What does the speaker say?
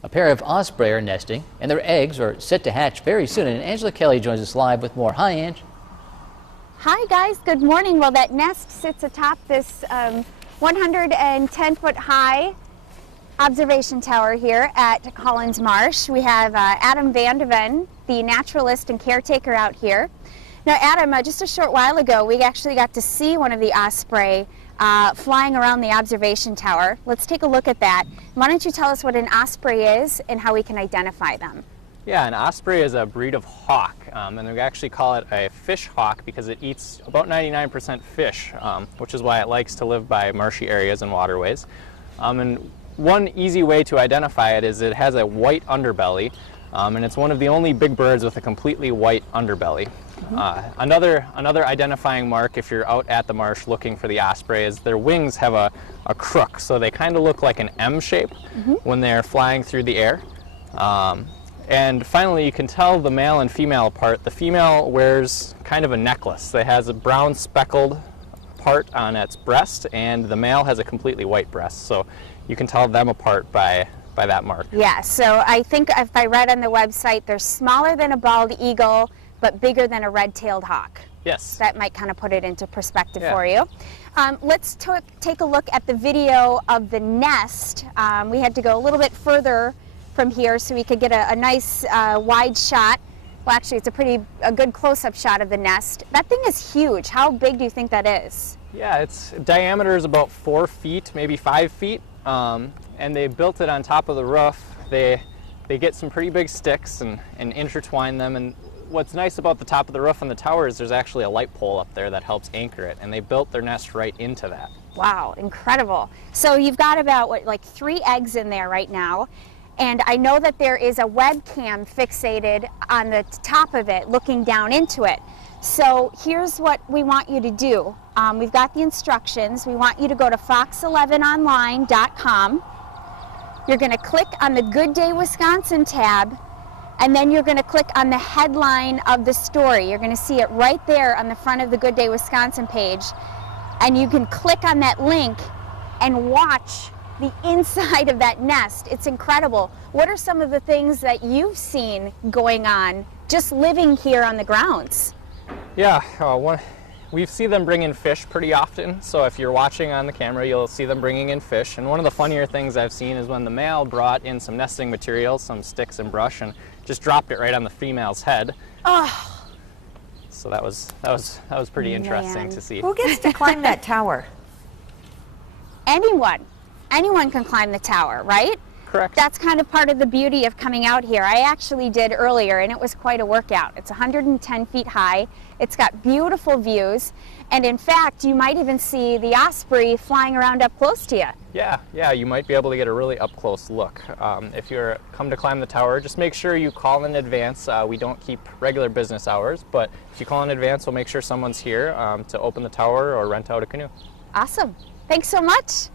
A pair of osprey are nesting, and their eggs are set to hatch very soon. And Angela Kelly joins us live with more. Hi, Ange. Hi, guys. Good morning. Well, that nest sits atop this 110-foot high observation tower here at Collins Marsh. We have Adam Van de Ven, the naturalist and caretaker out here. Now, Adam, just a short while ago, we actually got to see one of the osprey flying around the observation tower. Let's take a look at that. Why don't you tell us what an osprey is and how we can identify them? Yeah, an osprey is a breed of hawk, and we actually call it a fish hawk because it eats about 99% fish, which is why it likes to live by marshy areas and waterways. And one easy way to identify it is it has a white underbelly, and it's one of the only big birds with a completely white underbelly. Another identifying mark if you're out at the marsh looking for the osprey is their wings have a crook, so they kind of look like an M shape when they're flying through the air. And finally, you can tell the male and female apart. The female wears kind of a necklace. It has a brown speckled part on its breast, and the male has a completely white breast. So you can tell them apart by that mark. Yeah, so I think if I read on the website, they're smaller than a bald eagle, but bigger than a red-tailed hawk. Yes. That might kind of put it into perspective for you. Let's take a look at the video of the nest. We had to go a little bit further from here so we could get a nice wide shot. Well, actually, it's a good close-up shot of the nest. That thing is huge. How big do you think that is? Yeah, its diameter is about 4 feet, maybe 5 feet, and they built it on top of the roof. They get some pretty big sticks and intertwine them. And what's nice about the top of the roof on the tower is there's actually a light pole up there that helps anchor it, and they built their nest right into that. Wow, incredible. So you've got about, like 3 eggs in there right now. And I know that there is a webcam fixated on the top of it, looking down into it. So here's what we want you to do. We've got the instructions. We want you to go to fox11online.com. You're going to click on the Good Day Wisconsin tab, and then you're going to click on the headline of the story. You're going to see it right there on the front of the Good Day Wisconsin page. And you can click on that link and watch the inside of that nest. It's incredible. What are some of the things that you've seen going on just living here on the grounds? Yeah, we see them bring in fish pretty often, so if you're watching on the camera you'll see them bringing in fish. And one of the funnier things I've seen is when the male brought in some nesting materials, some sticks and brush, and just dropped it right on the female's head. Oh. So that was pretty interesting to see. Who gets to climb that tower? Anyone. Anyone can climb the tower, right? Correct. That's kind of part of the beauty of coming out here. I actually did earlier, and it was quite a workout. It's 110 feet high. It's got beautiful views, and in fact, you might even see the osprey flying around up close to you. Yeah, you might be able to get a really up-close look. If you're come to climb the tower, just make sure you call in advance. We don't keep regular business hours, but if you call in advance, we'll make sure someone's here to open the tower or rent out a canoe. Awesome. Thanks so much.